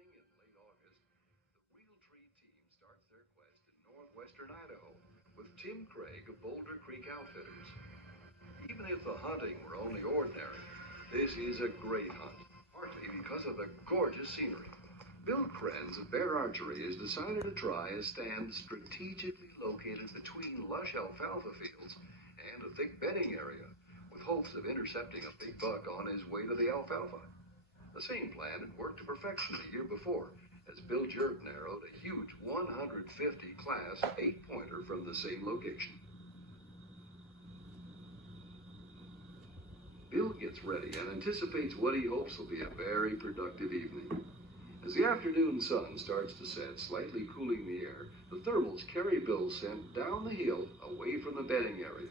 morning in late August, the Realtree team starts their quest in northwestern Idaho with Tim Craig of Boulder Creek Outfitters. Even if the hunting were only ordinary, this is a great hunt, partly because of the gorgeous scenery. Bill Krenz of Bear Archery has decided to try a stand strategically located between lush alfalfa fields and a thick bedding area, with hopes of intercepting a big buck on his way to the alfalfa. The same plan had worked to perfection the year before, as Bill Jerk narrowed a huge 150 class 8-pointer from the same location. Bill gets ready and anticipates what he hopes will be a very productive evening. As the afternoon sun starts to set, slightly cooling the air, the thermals carry Bill's scent down the hill away from the bedding area.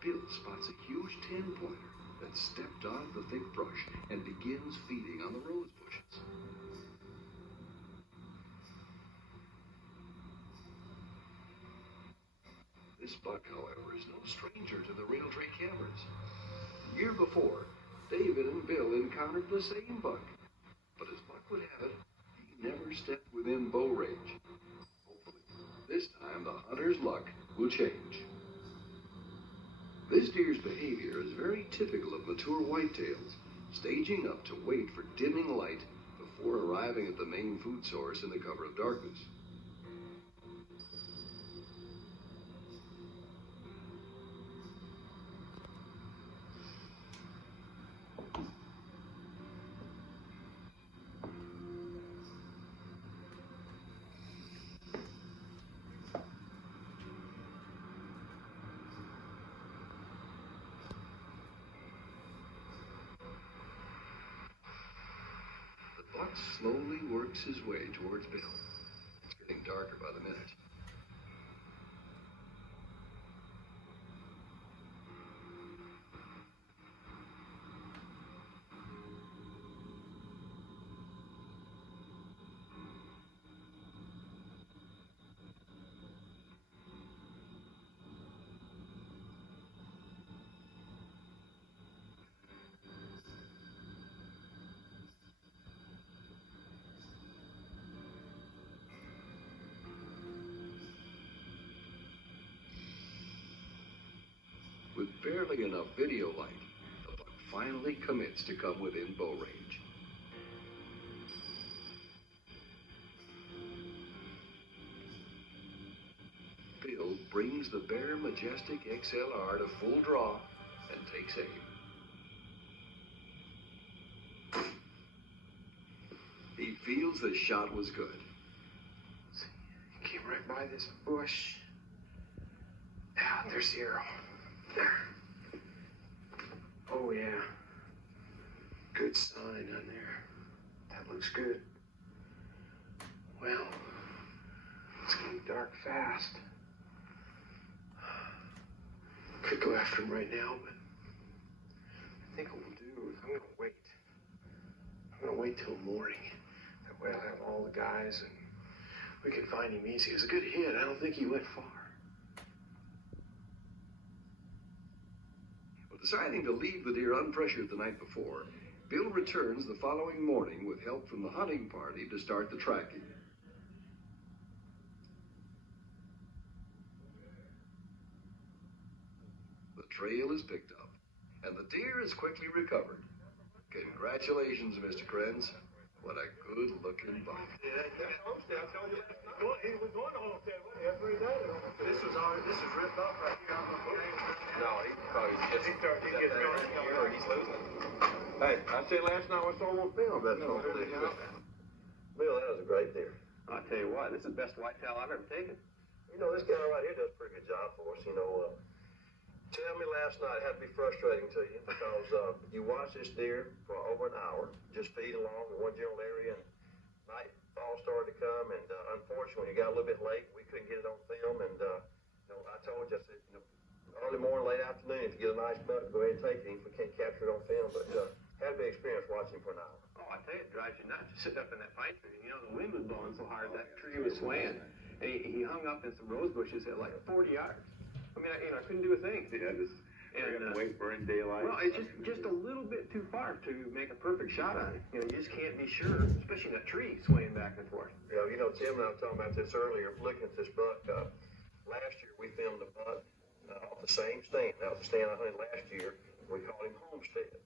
Bill spots a huge 10-pointer that stepped out of the thick brush and begins feeding on the rose bushes. This buck, however, is no stranger to the Realtree cameras. The year before, David and Bill encountered the same buck, but as luck would have it, he never stepped within bow range. Hopefully, this time the hunter's luck will change. This deer's behavior is very typical of mature whitetails, staging up to wait for dimming light before arriving at the main food source in the cover of darkness. The buck slowly works his way towards Bill. It's getting darker by the minute. With barely enough video light, the buck finally commits to come within bow range. Bill brings the Bear Majestic XLR to full draw and takes aim. He feels the shot was good. He came right by this bush. Ah, there's the arrow. There. Oh yeah. Good sign on there. That looks good. Well, it's getting dark fast. Could go after him right now, but I think what we'll do is I'm gonna wait. I'm gonna wait till morning. That way I'll have all the guys and we can find him easy. It's a good hit. I don't think he went far. Deciding to leave the deer unpressured the night before, Bill returns the following morning with help from the hunting party to start the tracking. The trail is picked up, and the deer is quickly recovered. Congratulations, Mr. Krenz. What a good-looking buck. Yeah, that homestead, I told you last night. He was going to homestead, wasn't he? Every day. This was ripped off right here. No, he probably just He's going. he's losing. Hey, I said last night I saw him on film. That's all. Bill, that was a great deer. I tell you what, this is the best whitetail I've ever taken. You know, this guy right here does a pretty good job for us. You know, tell me last night it had to be frustrating to you because you watch this deer for over an hour, just feed along in one general area, and nightfall started to come, and unfortunately, you got a little bit late. We couldn't get it on film, and you know, I told you, I said, you know, early morning, late afternoon, if you get a nice buck, go ahead and take it if we can't capture it on film, but had a big experience watching him for an hour. Oh, I tell you, it drives you nuts. Just sitting up in that pine tree. You know, the wind was blowing so hard that tree was swaying. And he hung up in some rose bushes at like 40 yards. I mean, I couldn't do a thing. Yeah, just wait for in daylight. Well, it's just a little bit too far to make a perfect shot on it. You just can't be sure, especially in that tree swaying back and forth. Tim and I were talking about this earlier, looking at this buck. Last year we filmed a buck off the same stand. That was the stand I hunted last year. We called him Homestead.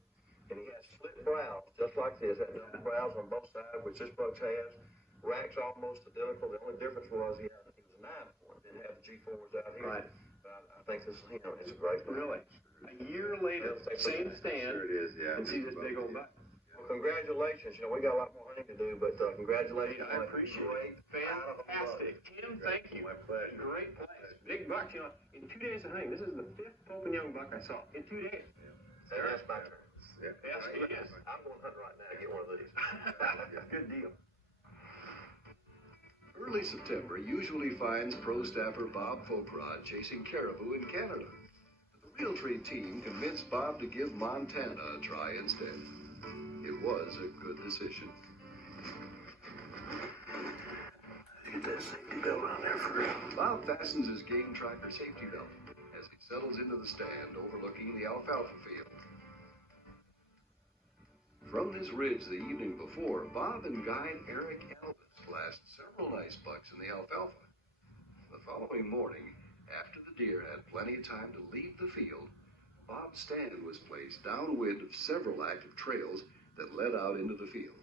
And he had split brows, just like this. Had double brows on both sides, which this buck has. Racks almost identical. The only difference was he was a 9-point. Didn't have the G4s out here. Right. I think this, it's a great buck. Really? A year later, same stand. Sure it is, yeah. And see this big old buck. Well, congratulations. We got a lot more hunting to do, but congratulations. I appreciate it. Fantastic. Tim, thank you. My pleasure. Great place. Big bucks. In 2 days of hunting, this is the 5th Pope and Young buck I saw. In 2 days. And that's my turn. Yeah. Yes. I'm going to hunt right now. Get one of these. Good deal. Early September usually finds pro staffer Bob Foprod chasing caribou in Canada. The Realtree team convinced Bob to give Montana a try instead. It was a good decision. Get that safety belt on there for real. Bob fastens his game tracker safety belt as he settles into the stand overlooking the alfalfa field. From this ridge the evening before, Bob and guide Eric Elvis flashed several nice bucks in the alfalfa. The following morning, after the deer had plenty of time to leave the field, Bob's stand was placed downwind of several active trails that led out into the field.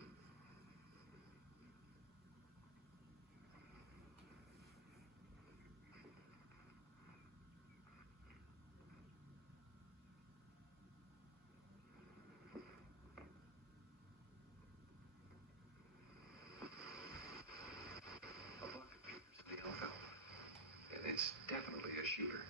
A buck appears in the alfalfa, and it's definitely a shooter.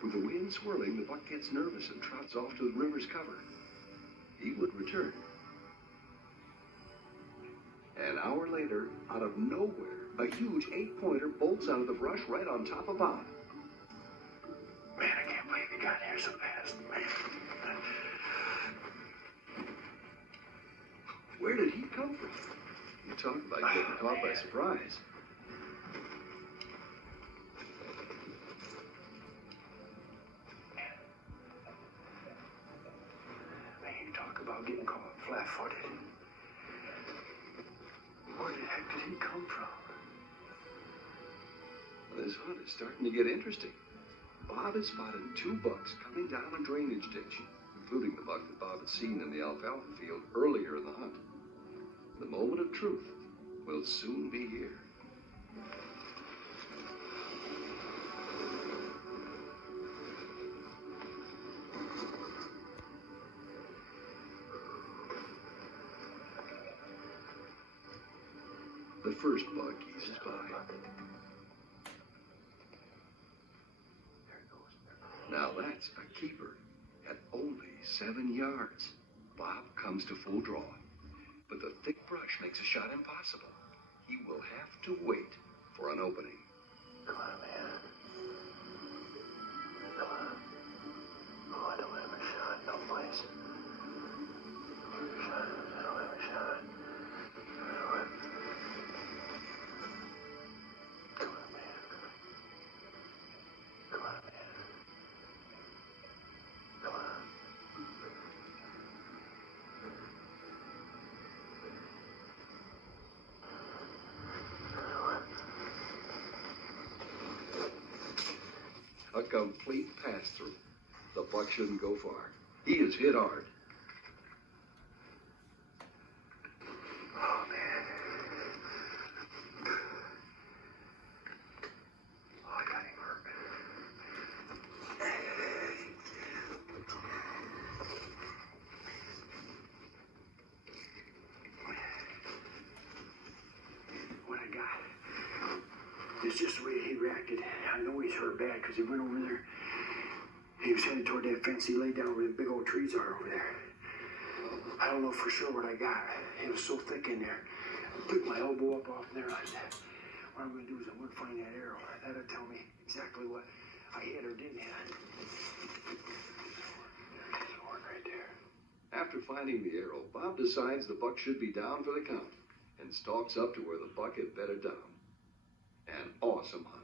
With the wind swirling, the buck gets nervous and trots off to the river's cover. He would return. An hour later, out of nowhere, a huge 8-pointer bolts out of the brush right on top of Bob. Man, I can't believe he got here so fast. Where did he come from? You talk about getting caught by surprise. Man, you talk about getting caught flat-footed. Where the heck did he come from? This hunt is starting to get interesting. Bob has spotted 2 bucks coming down a drainage ditch, including the buck that Bob had seen in the alfalfa field earlier in the hunt. The moment of truth will soon be here. The first buck eases by. Now that's a keeper at only 7 yards. Bob comes to full draw, but the thick brush makes a shot impossible. He will have to wait for an opening. Come on, man. Come on. Oh, I don't have a shot. No place. I don't have a shot. Come on, man. Come on, man. Come on. A complete pass-through. The buck shouldn't go far. He is hit hard. Oh, man. Oh, I got him hurt. What I got? It's just the way he reacted. I know he's hurt bad because he went over there. He was headed toward that fence. He laid down where the big old trees are over there. I don't know for sure what I got. It was so thick in there. I took my elbow up off there. I said, what I'm going to do is I'm going to find that arrow. That'll tell me exactly what I hit or didn't hit. There's the horn right there. After finding the arrow, Bob decides the buck should be down for the count and stalks up to where the buck had bedded down. An awesome hunt.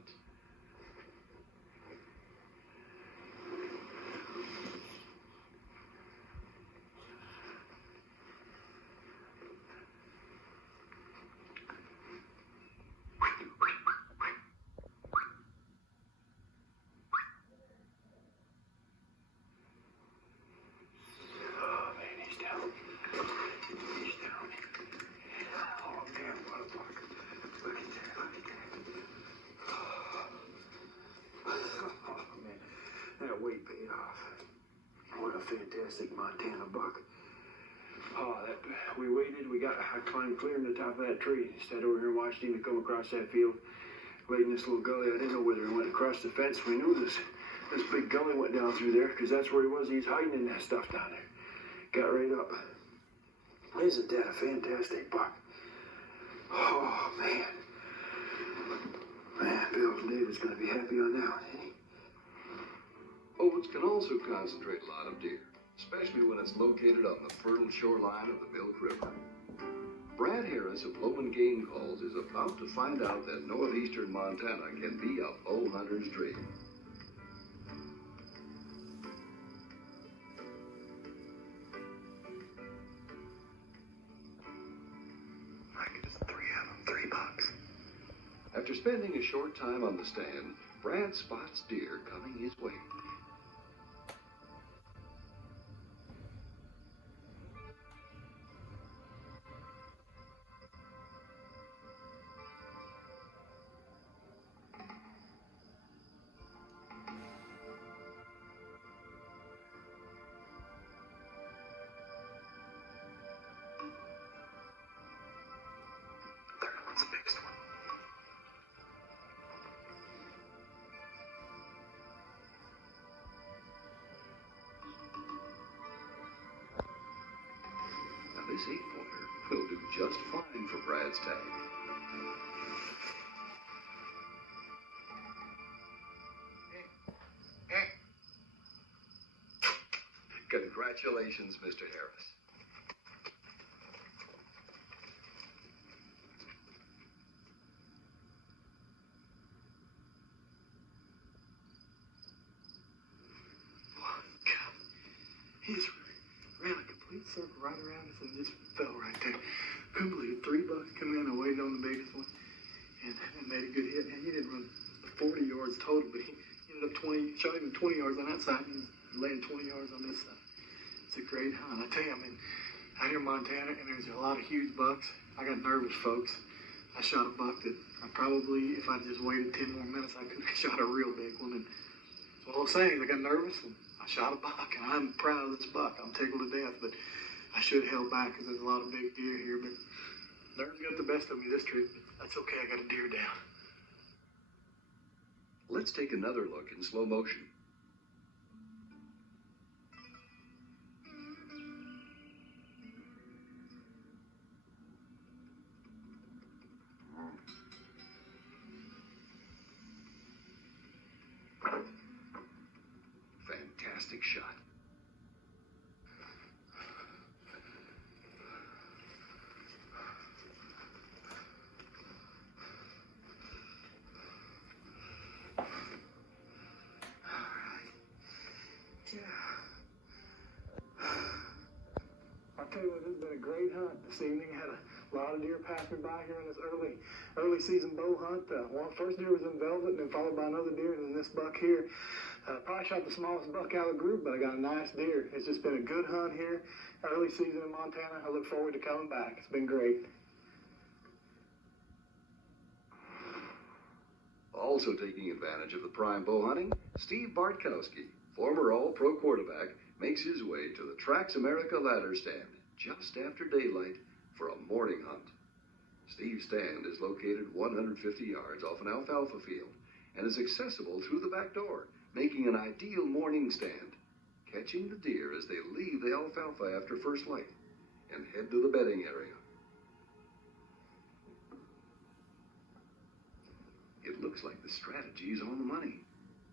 That weight paid off. What a fantastic Montana buck. Oh, we waited, I climbed clear in the top of that tree. Sat over here and watched him come across that field. Laid in this little gully. I didn't know whether he went across the fence. We knew this big gully went down through there because that's where he was. He's hiding in that stuff down there. Got right up. Isn't that a fantastic buck? Oh, man. Man, Bill David's going to be happy on that one, isn't he? Oats can also concentrate a lot of deer, especially when it's located on the fertile shoreline of the Milk River. Brad Harris of Lowman Game Calls is about to find out that northeastern Montana can be a bow hunter's dream. I get us 3 of them, $3. After spending a short time on the stand, Brad spots deer coming his way. What's the next one? Now this 8-pointer will do just fine for Brad's tag. Congratulations, Mr. Harris. He just ran a complete circle right around us and just fell right there. Couldn't believe it. $3 come in. I waited on the biggest one and made a good hit. And he didn't run 40 yards total, but he ended up shot him 20 yards on that side and he's laying 20 yards on this side. It's a great hunt. I tell you, I mean, out here in Montana, and there's a lot of huge bucks. I got nervous, folks. I shot a buck that I probably, if I just waited 10 more minutes, I could have shot a real big one. And so all I'm saying is I got nervous and I shot a buck, and I'm proud of this buck. I'm tickled to death, but I should have held back because there's a lot of big deer here. But nerves got the best of me this trip. That's okay. I got a deer down. Let's take another look in slow motion. Fantastic shot. I'll tell you what, this has been a great hunt this evening. Had a lot of deer pass me by here on this early season bow hunt. First deer was in velvet, and then followed by another deer, and then this buck here. Probably shot the smallest buck out of the group, but I got a nice deer. It's just been a good hunt here, early season in Montana. I look forward to coming back. It's been great. Also taking advantage of the prime bow hunting, Steve Bartkowski, former All-Pro quarterback, makes his way to the Trax America ladder stand just after daylight for a morning hunt. Steve's stand is located 150 yards off an alfalfa field and is accessible through the back door, making an ideal morning stand, catching the deer as they leave the alfalfa after first light and head to the bedding area. It looks like the strategy is on the money.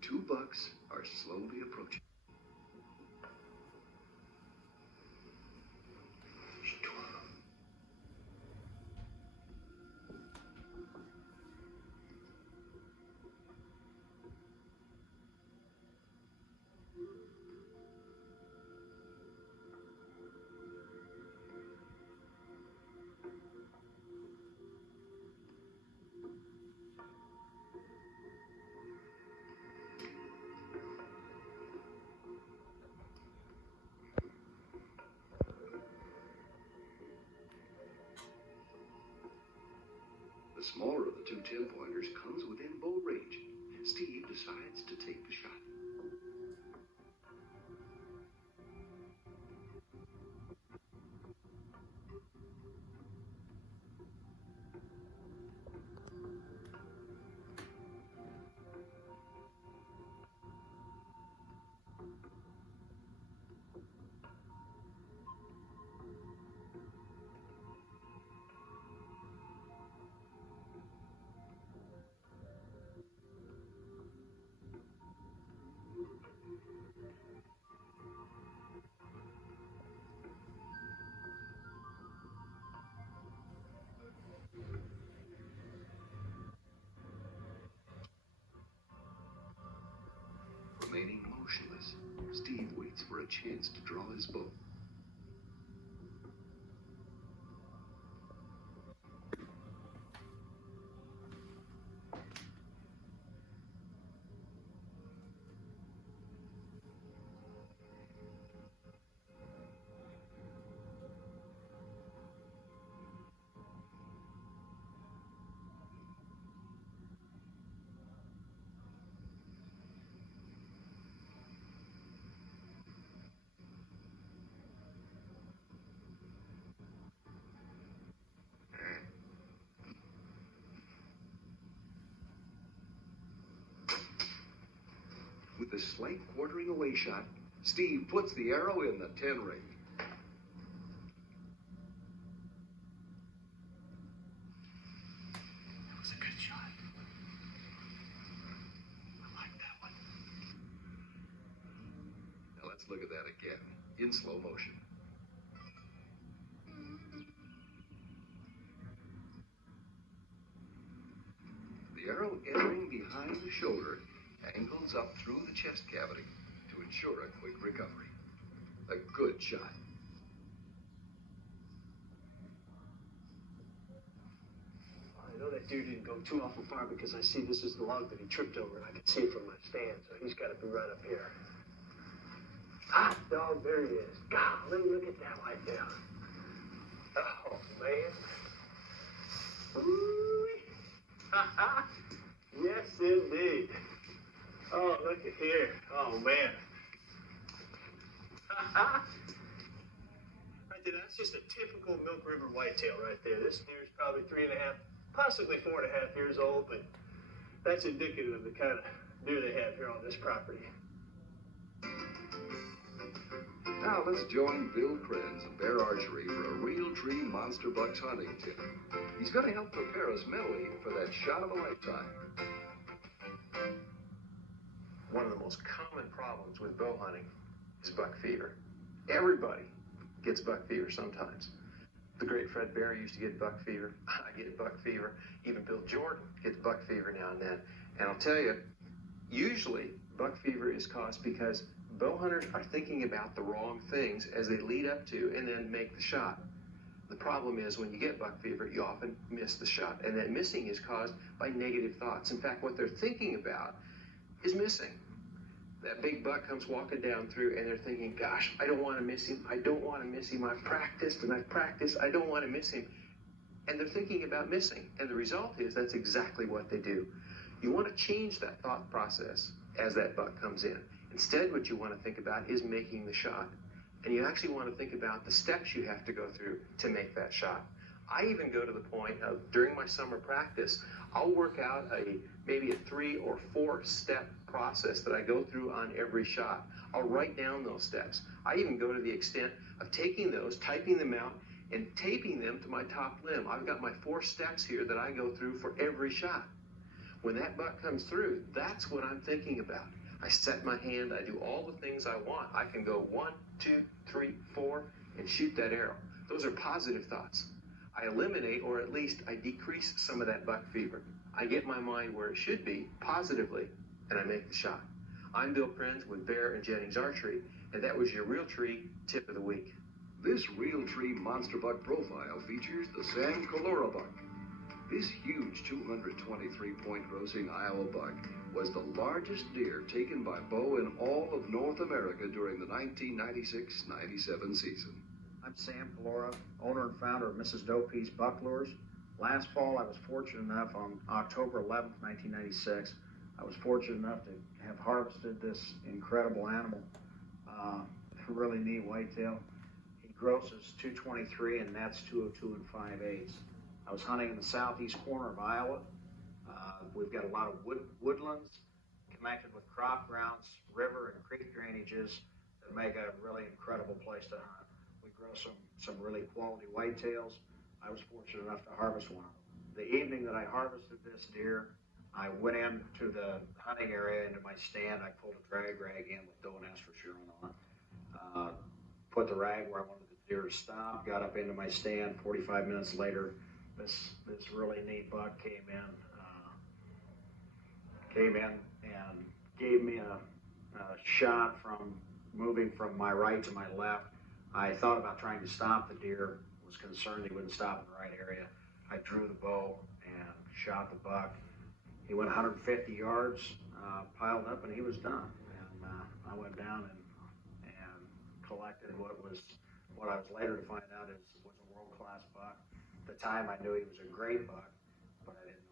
2 bucks are slowly approaching. two 10-pointers comes within bow range. Steve decides to take the shot. Remaining motionless, Steve waits for a chance to draw his bow. With a slight quartering away shot, Steve puts the arrow in the 10 ring. That was a good shot. I like that one. Now let's look at that again, in slow motion. The arrow entering behind the shoulder angles up through the chest cavity to ensure a quick recovery. A good shot. I know that deer didn't go too awful far because I see this is the log that he tripped over, and I can see it from my stand, so he's got to be right up here. Hot dog, there he is. Golly, look at that whitetail. Oh, man. Ooh. Yes, indeed. Oh, look at here. Oh, man. Right there, that's just a typical Milk River whitetail right there. This deer is probably 3.5, possibly 4.5 years old, but that's indicative of the kind of deer they have here on this property. Now let's join Bill Krenz of Bear Archery for a Realtree Monster Bucks hunting tip. He's going to help prepare us mentally for that shot of a lifetime. One of the most common problems with bow hunting is buck fever. Everybody gets buck fever sometimes. The great Fred Bear used to get buck fever. I get buck fever. Even Bill Jordan gets buck fever now and then. And I'll tell you, usually buck fever is caused because bow hunters are thinking about the wrong things as they lead up to and then make the shot. The problem is when you get buck fever, you often miss the shot. And that missing is caused by negative thoughts. In fact, what they're thinking about is missing. That big buck comes walking down through and they're thinking, gosh, I don't want to miss him. I don't want to miss him. I've practiced and I've practiced. I don't want to miss him. And they're thinking about missing. And the result is that's exactly what they do. You want to change that thought process as that buck comes in. Instead, what you want to think about is making the shot. And you actually want to think about the steps you have to go through to make that shot. I even go to the point of, during my summer practice, I'll work out maybe a 3 or 4 step process that I go through on every shot. I'll write down those steps. I even go to the extent of taking those, typing them out, and taping them to my top limb. I've got my 4 steps here that I go through for every shot. When that buck comes through, that's what I'm thinking about. I set my hand, I do all the things I want. I can go 1, 2, 3, 4, and shoot that arrow. Those are positive thoughts. I eliminate, or at least I decrease some of that buck fever. I get my mind where it should be, positively, and I make the shot. I'm Bill Krenz with Bear and Jennings Archery, and that was your Realtree Tip of the Week. This Realtree Monster Buck profile features the San Colora buck. This huge 223-point grossing Iowa buck was the largest deer taken by bow in all of North America during the 1996-97 season. I'm Sam Colora, owner and founder of Mrs. Dopey's Buck Lures, Last fall, I was fortunate enough on October 11th, 1996, I was fortunate enough to have harvested this incredible animal, a really neat whitetail. He grosses 223 and nets 202 and 5/8. I was hunting in the southeast corner of Iowa. We've got a lot of woodlands connected with crop grounds, river and creek drainages that make a really incredible place to hunt. We grow some really quality whitetails. I was fortunate enough to harvest one of them. The evening that I harvested this deer, I went into the hunting area, into my stand. I pulled a drag rag in with doe and ester shearing on it. Put the rag where I wanted the deer to stop, got up into my stand. 45 minutes later, this really neat buck came in and gave me a shot from moving from my right to my left. I thought about trying to stop the deer, was concerned he wouldn't stop in the right area. I drew the bow and shot the buck. He went 150 yards, piled up, and he was done. And I went down and collected what I was later to find out was a world-class buck. At the time, I knew he was a great buck, but I didn't know